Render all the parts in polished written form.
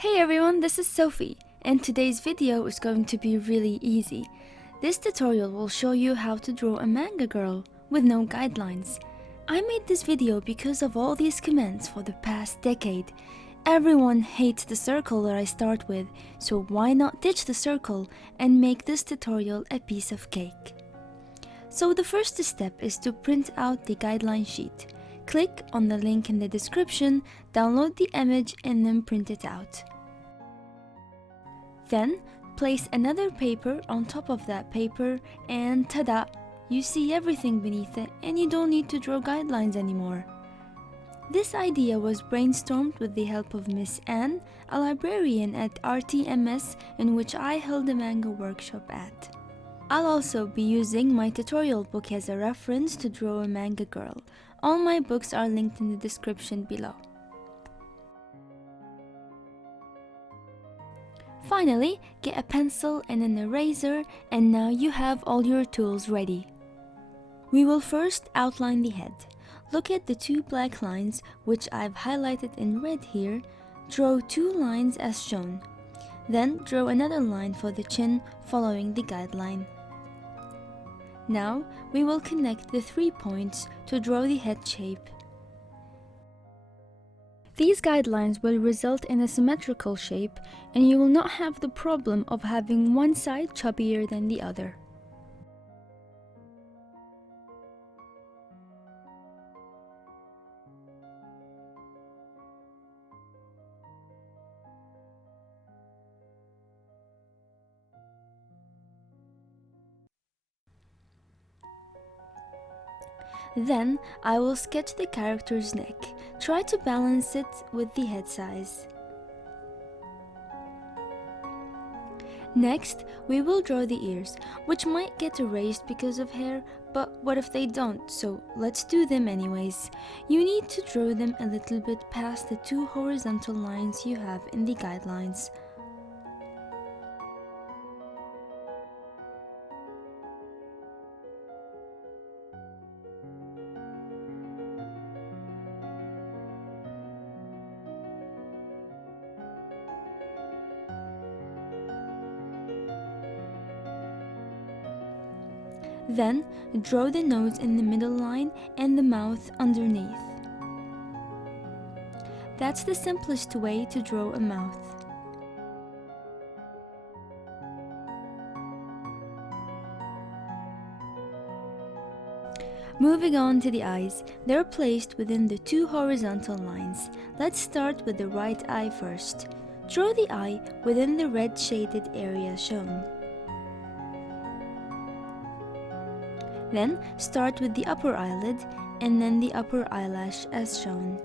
Hey everyone, this is Sophie, and today's video is going to be really easy. This tutorial will show you how to draw a manga girl with no guidelines. I made this video because of all these comments for the past decade. Everyone hates the circle that I start with, so why not ditch the circle and make this tutorial a piece of cake? So the first step is to print out the guideline sheet. Click on the link in the description, download the image and then print it out. Then, place another paper on top of that paper and tada! You see everything beneath it and you don't need to draw guidelines anymore. This idea was brainstormed with the help of Miss Anne, a librarian at RTMS in which I held a manga workshop at. I'll also be using my tutorial book as a reference to draw a manga girl. All my books are linked in the description below. Finally, get a pencil and an eraser, and now you have all your tools ready. We will first outline the head. Look at the two black lines, which I've highlighted in red here. Draw two lines as shown. Then draw another line for the chin following the guideline. Now, we will connect the 3 points to draw the head shape. These guidelines will result in a symmetrical shape, and you will not have the problem of having one side chubbier than the other. Then, I will sketch the character's neck. Try to balance it with the head size. Next, we will draw the ears, which might get erased because of hair, but what if they don't? So let's do them anyways. You need to draw them a little bit past the two horizontal lines you have in the guidelines. Then, draw the nose in the middle line and the mouth underneath. That's the simplest way to draw a mouth. Moving on to the eyes, they're placed within the two horizontal lines. Let's start with the right eye first. Draw the eye within the red shaded area shown. Then, start with the upper eyelid and then the upper eyelash as shown.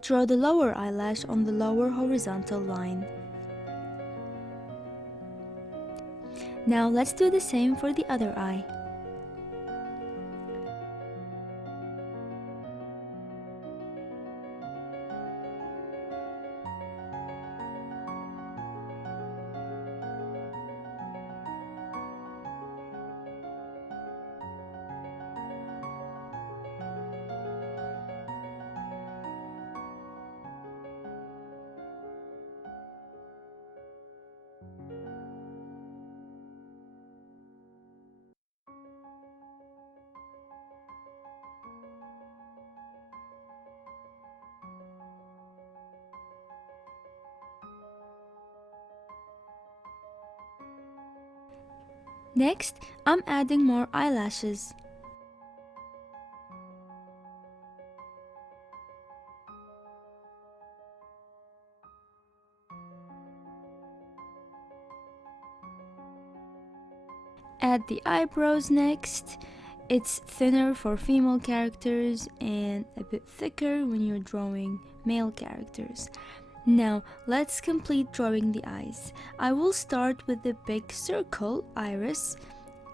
Draw the lower eyelash on the lower horizontal line. Now let's do the same for the other eye. Next, I'm adding more eyelashes. Add the eyebrows next. It's thinner for female characters and a bit thicker when you're drawing male characters. Now, let's complete drawing the eyes. I will start with the big circle, iris.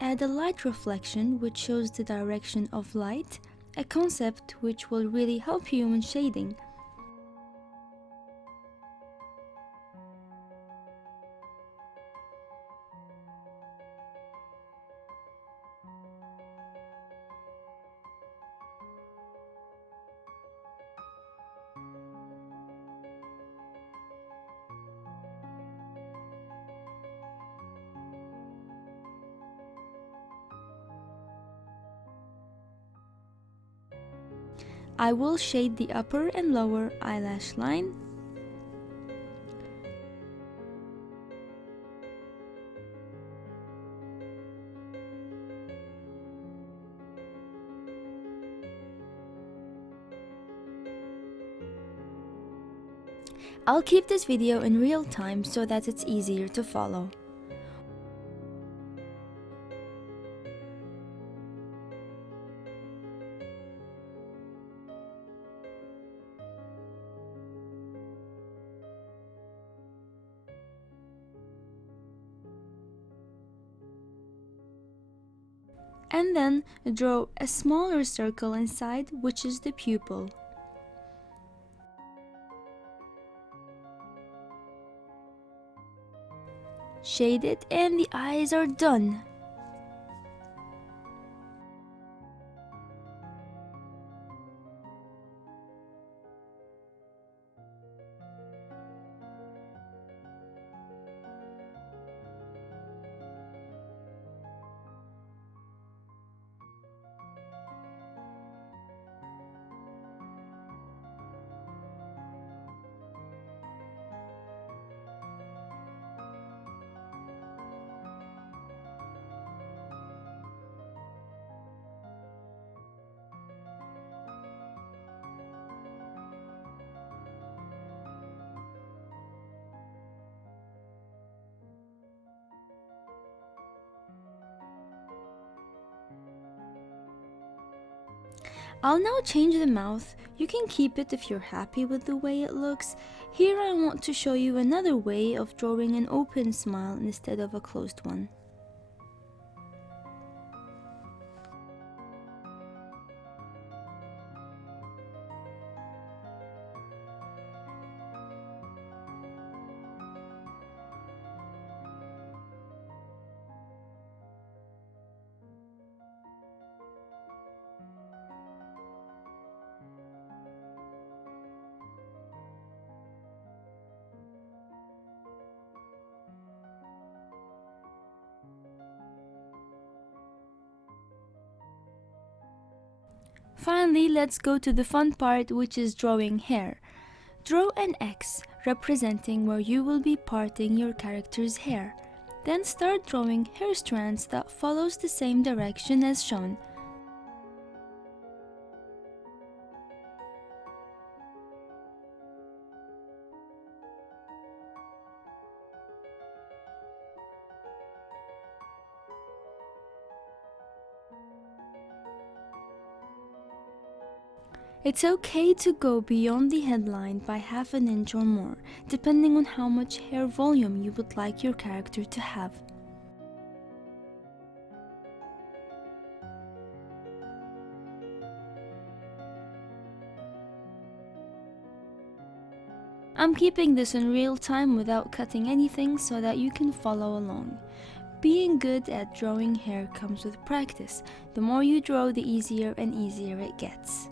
Add a light reflection which shows the direction of light, a concept which will really help you when shading. I will shade the upper and lower eyelash line. I'll keep this video in real time so that it's easier to follow. And then draw a smaller circle inside, which is the pupil. Shade it and the eyes are done. I'll now change the mouth. You can keep it if you're happy with the way it looks. Here I want to show you another way of drawing an open smile instead of a closed one. Finally, let's go to the fun part, which is drawing hair. Draw an X representing where you will be parting your character's hair. Then start drawing hair strands that follows the same direction as shown. It's okay to go beyond the headline by half an inch or more, depending on how much hair volume you would like your character to have. I'm keeping this in real time without cutting anything so that you can follow along. Being good at drawing hair comes with practice. The more you draw, the easier and easier it gets.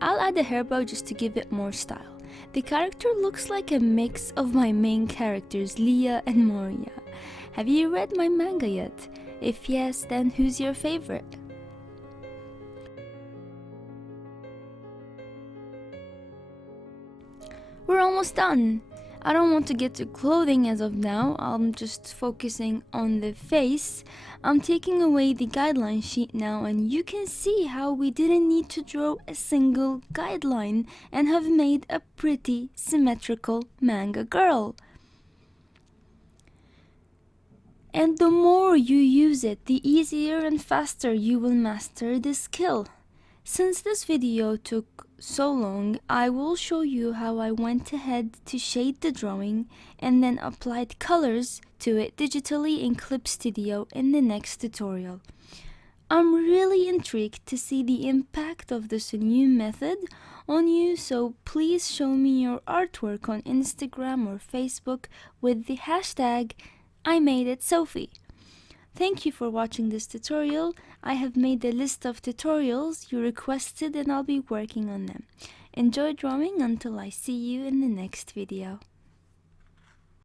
I'll add a hairbow just to give it more style. The character looks like a mix of my main characters, Leah and Moria. Have you read my manga yet? If yes, then who's your favorite? We're almost done. I don't want to get to clothing as of now, I'm just focusing on the face. I'm taking away the guideline sheet now, and you can see how we didn't need to draw a single guideline and have made a pretty symmetrical manga girl. And the more you use it, the easier and faster you will master the skill. Since this video took so long, I will show you how I went ahead to shade the drawing and then applied colors to it digitally in Clip Studio in the next tutorial. I'm really intrigued to see the impact of this new method on you, so please show me your artwork on Instagram or Facebook with the hashtag #IMadeItSophie. Thank you for watching this tutorial. I have made a list of tutorials you requested and I'll be working on them. Enjoy drawing until I see you in the next video.